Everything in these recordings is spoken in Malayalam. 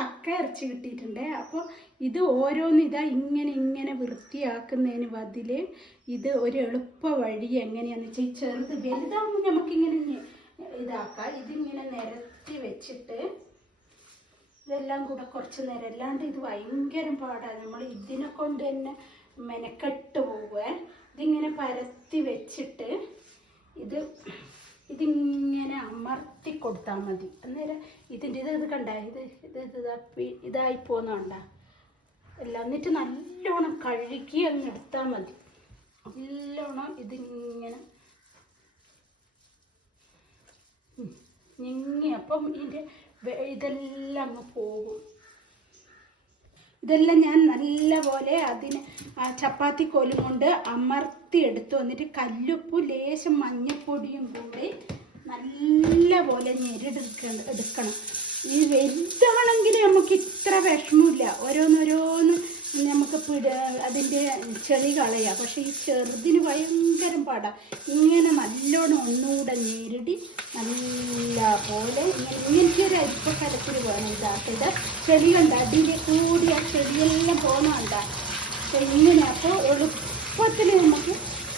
കക്ക ഇറച്ചി കിട്ടിയിട്ടുണ്ട്. അപ്പോൾ ഇത് ഓരോന്ന് ഇതാ ഇങ്ങനെ വൃത്തിയാക്കുന്നതിന് ബദല് ഇത് ഒരു എളുപ്പ വഴി എങ്ങനെയാണെന്ന് വെച്ചാൽ ഈ ചെറുത് വലുതാകുമ്പോൾ നമുക്കിങ്ങനെ ഇതാക്കാം. ഇതിങ്ങനെ നിരത്തി വെച്ചിട്ട് ഇതെല്ലാം കൂടെ കുറച്ച് നേരം, അല്ലാണ്ട് ഇത് ഭയങ്കര പാടാണ്. നമ്മൾ ഇതിനെ കൊണ്ട് തന്നെ മെനക്കെട്ട് പോവുക. ഇതിങ്ങനെ പരത്തി വെച്ചിട്ട് ഇതിങ്ങനെ അമർത്തി കൊടുത്താൽ മതി. അന്നേരം ഇത് കണ്ട ഇതായി പോകുന്നുണ്ട എല്ലാം. എന്നിട്ട് നല്ലോണം കഴുകി അങ്ങ് എടുത്താൽ മതി. നല്ലോണം ഇതിങ്ങനെ ഞെങ്ങി അപ്പം ഇതെല്ലാം അങ്ങ് പോകും. ഇതെല്ലാം ഞാൻ നല്ലപോലെ അതിന് ചപ്പാത്തി കോലും കൊണ്ട് അമർത്തി എടുത്തു. എന്നിട്ട് കല്ലുപ്പും ലേശം മഞ്ഞപ്പൊടിയും കൂടി നല്ലപോലെ എടുക്കണം. ഈ വലുതാണെങ്കിൽ നമുക്ക് ഇത്ര വിഷമമില്ല, ഓരോന്നോരോന്ന് നമുക്ക് അതിൻ്റെ ചെളി കളയാം. പക്ഷേ ഈ ചെറുതിന് ഭയങ്കര പാടാണ്. ഇങ്ങനെ നല്ലോണം ഒന്നുകൂടെ ഞെരടി നല്ല പോലെ ഇങ്ങനത്തെ ഒരു അരിപ്പക്കലത്തിൽ വേണം ഇതാക്കിയത്. ചെളി കണ്ട അടിയിൽ കൂടി ആ ചെളിയെല്ലാം പോകുന്നുണ്ട ഇങ്ങനെ. അപ്പോൾ എളുപ്പത്തിൽ നമുക്ക്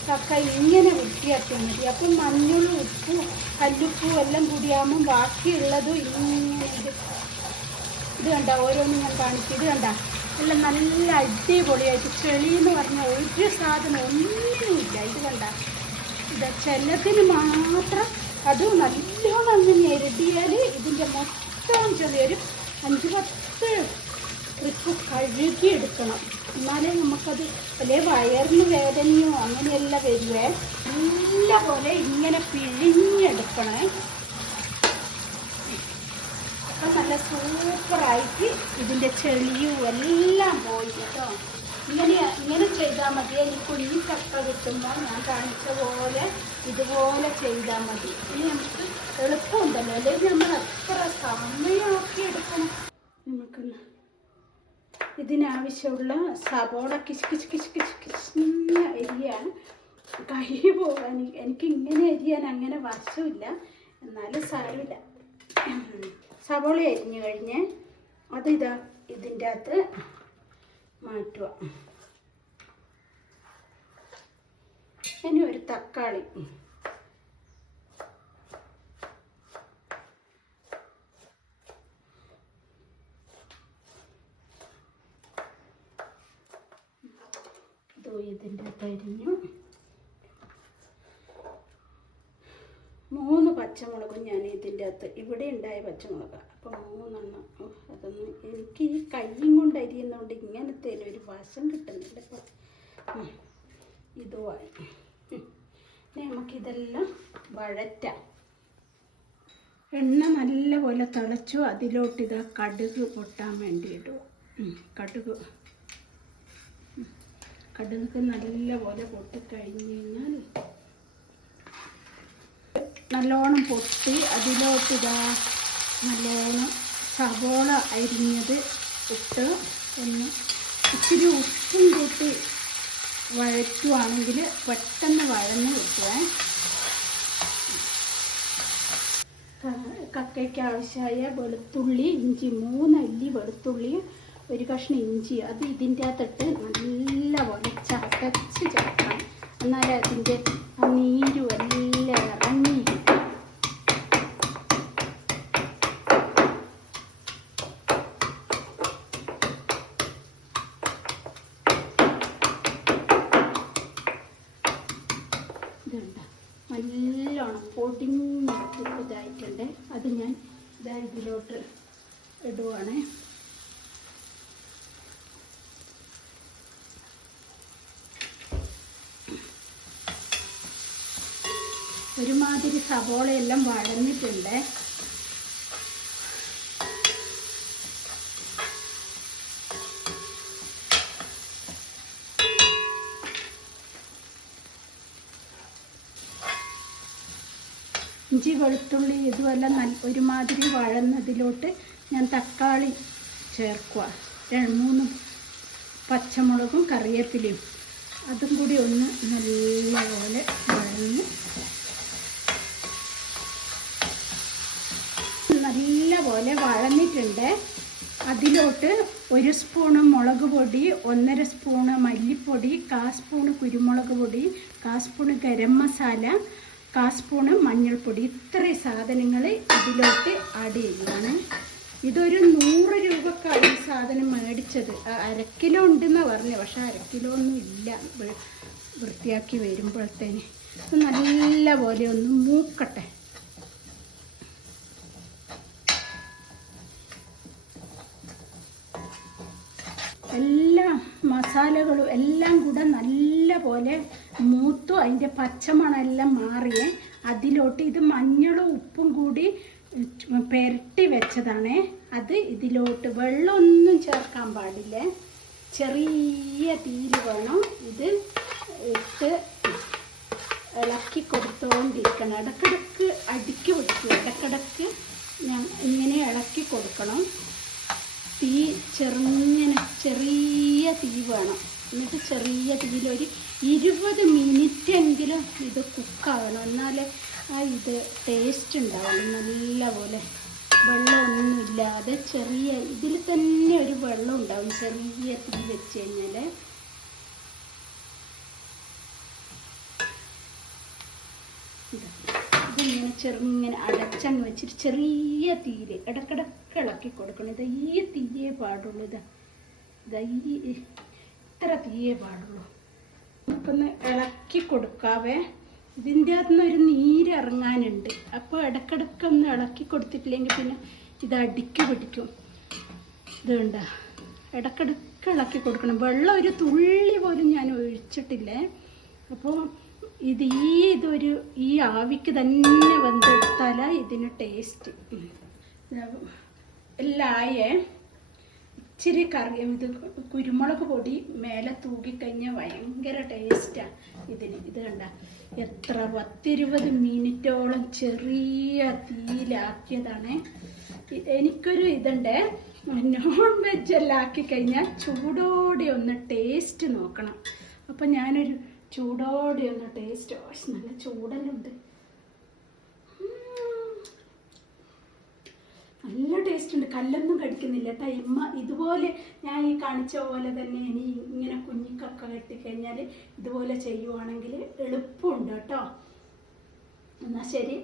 കക്ക ഇങ്ങനെ വൃത്തിയാക്കിയാൽ മതി. അപ്പം മഞ്ഞളും ഉപ്പും കല്ലുപ്പും എല്ലാം കൂടിയാകുമ്പം ബാക്കിയുള്ളതും ഇങ്ങനെ ഇത് കണ്ട ഓരോന്നും ഞാൻ കാണിച്ചു. ഇത് കണ്ട എല്ലാം നല്ല അടിപൊളിയായിട്ട്. ചെളി എന്ന് പറഞ്ഞാൽ ഒരു സാധനം ഒന്നിനുമില്ല. ഇത് കണ്ട ഇത് ചിലതിന് മാത്രം അത് നല്ലോണം അങ്ങ് ഞെരടിയാൽ ഇതിൻ്റെ മൊത്തം ചെളി ഒരു 5-10 ട്രിപ്പ് കഴുകിയെടുക്കണം. എന്നാലേ നമുക്കത് അല്ലെ വയറിന് വേദനയോ അങ്ങനെയെല്ലാം വരുവേ. നല്ല പോലെ ഇങ്ങനെ പിഴിഞ്ഞെടുക്കണേ. അപ്പം നല്ല സൂപ്പറായിട്ട് ഇതിൻ്റെ ചെളിയും എല്ലാം പോയി കേട്ടോ. ഇങ്ങനെ ചെയ്താൽ മതി. എനിക്ക് കുഞ്ഞി കപ്പ കിട്ടുമ്പോൾ ഞാൻ കാണിച്ച പോലെ ഇതുപോലെ ചെയ്താൽ മതി. ഇനി നമുക്ക് എളുപ്പമുണ്ടല്ലോ, അല്ലെങ്കിൽ നമ്മൾ എത്ര സമയമാക്കി എടുക്കണം. നമുക്കൊന്ന് ഇതിനാവശ്യമുള്ള സവോള കിച്ച് അരിയാണ്. കൈ പോകാൻ എനിക്ക് ഇങ്ങനെ അരിയാൻ അങ്ങനെ വശമില്ല, എന്നാലും സാരമില്ല. സവോള അരിഞ്ഞു കഴിഞ്ഞ് അതിതാ ഇതിൻ്റെ അകത്ത് മാറ്റുക. ഇനി ഒരു തക്കാളി, ഇതിൻ്റെ അരിഞ്ഞു. 3 പച്ചമുളകും ഞാൻ ഇതിൻ്റെ അകത്ത് ഇവിടെ ഉണ്ടായ പച്ചമുളക്. അപ്പോൾ 3 എണ്ണം. അതൊന്നും എനിക്ക് ഈ കയ്യും കൊണ്ട് അരിയുന്നതുകൊണ്ട് ഇങ്ങനത്തെ ഒരു വശം കിട്ടുന്നില്ല. അപ്പോൾ ഇതുമായി നമുക്കിതെല്ലാം വഴറ്റാം. എണ്ണ നല്ലപോലെ തിളച്ചു. അതിലോട്ട് ഇതാ കടുക് പൊട്ടാൻ വേണ്ടി ഇടുക. കടുക് നല്ലപോലെ പൊട്ടിക്കഴിഞ്ഞ് കഴിഞ്ഞാൽ നല്ലോണം പൊട്ടി അതിലോട്ട് ഇതാ നല്ലോണം സവോള അരിഞ്ഞത് ഇട്ട് ഒന്ന് ഇച്ചിരി ഉപ്പും കൂട്ടി വഴറ്റുവാണെങ്കിൽ പെട്ടെന്ന് വഴന്ന് കിട്ടുവേ. കക്കയ്ക്ക് ആവശ്യമായ വെളുത്തുള്ളി, ഇഞ്ചി, 3 അല്ലി വെളുത്തുള്ളിയും 1 കഷ്ണം ഇഞ്ചി അത് ഇതിൻ്റെ അകത്തിട്ട് നല്ലപോലെ ചതച്ച് ചേർക്കണം. എന്നാലും അതിൻ്റെ നീരും എല്ലാം ഇറങ്ങി. നല്ലോണം പൊടിഞ്ഞ് ഇതായിട്ടുണ്ട്. അത് ഞാൻ ഇതിലോട്ട് ഇടുവാണ്. ഒരുമാതിരി സവോളയെല്ലാം വഴഞ്ഞിട്ടുണ്ട്. ഇഞ്ചി വെളുത്തുള്ളി ഇതുമെല്ലാം ഒരുമാതിരി വഴന്നതിലോട്ട് ഞാൻ തക്കാളി ചേർക്കുക. 2-3 പച്ചമുളകും കറിവേപ്പിലയും അതും കൂടി ഒന്ന് നല്ലപോലെ വഴന്ന് നല്ലപോലെ വഴന്നിട്ടുണ്ട്. അതിലോട്ട് 1 സ്പൂണ് മുളക് പൊടി, 1.5 സ്പൂണ് മല്ലിപ്പൊടി, 1/4 സ്പൂണ് കുരുമുളക് പൊടി, 1/4 സ്പൂണ് ഗരം മസാല, 1/4 സ്പൂണ് മഞ്ഞൾപ്പൊടി. ഇത്രയും സാധനങ്ങൾ ഇതിലോട്ട് ആഡ് ചെയ്യുകയാണ്. ഇതൊരു 100 രൂപക്കാണ് ഈ സാധനം മേടിച്ചത്. 1/2 കിലോ ഉണ്ടെന്നാണ് പറഞ്ഞത്, പക്ഷെ 1/2 കിലോ ഒന്നും ഇല്ല. വൃത്തിയാക്കി വരുമ്പോഴത്തേന് നല്ല പോലെ ഒന്ന് മൂക്കട്ടെ. എല്ലാ മസാലകളും എല്ലാം കൂടെ നല്ല പോലെ മൂത്തു, അതിൻ്റെ പച്ചമണമെല്ലാം മാറിയേ. അതിലോട്ട് ഇത് മഞ്ഞളും ഉപ്പും കൂടി പുരട്ടി വെച്ചതാണ്. അത് ഇതിലോട്ട് വെള്ളമൊന്നും ചേർക്കാൻ പാടില്ല. ചെറിയ തീയിൽ വേണം ഇത് ഇട്ട് ഇളക്കി കൊടുത്തോണ്ടിരിക്കണം. ഇടക്കിടക്ക് അടുക്കി പിടിക്കും. ഇടക്കിടക്ക് ഞാൻ ഇങ്ങനെ ഇളക്കി കൊടുക്കണം. തീ ചെറിയ തീ വേണം. എന്നിട്ട് ചെറിയ തീയിൽ ഒരു 20 മിനിറ്റ് എങ്കിലും ഇത് കുക്കാവണം. എന്നാലേ ഇത് ടേസ്റ്റ് ഉണ്ടാവുള്ളൂ. നല്ല പോലെ വെള്ളമൊന്നുമില്ലാതെ ചെറിയ ഇതിൽ തന്നെ ഒരു വെള്ളം ഉണ്ടാവും ചെറിയ തീ വെച്ച് കഴിഞ്ഞാൽ. ഇതിങ്ങനെ ചെറുങ്ങനെ അടച്ചങ്ങ് വെച്ചിട്ട് ചെറിയ തീയിൽ ഇടക്കിടക്ക് ഇളക്കി കൊടുക്കണം. ഇത് ഈ തീയേ പാടുള്ളൂ. ഇത്ര തീയേ പാടുള്ളൂ. നമുക്കൊന്ന് ഇളക്കി കൊടുക്കാവേ. ഇതിൻ്റെ അകത്തുനിന്ന് ഒരു നീരിറങ്ങാനുണ്ട്. അപ്പോൾ ഇടക്കിടക്കൊന്ന് ഇളക്കി കൊടുത്തിട്ടില്ലെങ്കിൽ പിന്നെ ഇത് അടുക്കി പിടിക്കും. ഇത് കണ്ട ഇടക്കിടക്ക് ഇളക്കി കൊടുക്കണം. വെള്ളം ഒരു തുള്ളി പോലും ഞാൻ ഒഴിച്ചിട്ടില്ലേ. അപ്പോൾ ഇതൊരു ഈ ആവിക്ക് തന്നെ വെന്തെടുത്താലാണ് ഇതിന് ടേസ്റ്റ്. എല്ലാം ആയേ. ഇച്ചിരി കറി ഇത് കുരുമുളക് പൊടി മേലെ തൂക്കിക്കഴിഞ്ഞാൽ ഭയങ്കര ടേസ്റ്റാണ് ഇതിന്. ഇത് കണ്ട എത്ര 10-20 മിനിറ്റോളം ചെറിയ തീയിലാക്കിയതാണ്. എനിക്കൊരു ഇതുണ്ട്, നോൺ വെജ് എല്ലാം ആക്കി കഴിഞ്ഞാൽ ചൂടോടെ ഒന്ന് ടേസ്റ്റ് നോക്കണം. അപ്പം ഞാനൊരു ചൂടോടെ ഒന്ന് ടേസ്റ്റ്. നല്ല ചൂടെല്ലാം ഉണ്ട്. നല്ല ടേസ്റ്റ് ഉണ്ട്. കല്ലൊന്നും കടിക്കുന്നില്ല കേട്ടോ. ഇതുപോലെ ഞാൻ ഈ കാണിച്ച പോലെ തന്നെ ഇനി ഇങ്ങനെ കുഞ്ഞിക്കൊക്കെ കെട്ടിക്കഴിഞ്ഞാൽ ഇതുപോലെ ചെയ്യുവാണെങ്കിൽ എളുപ്പമുണ്ട് കേട്ടോ. എന്നാൽ ശരി.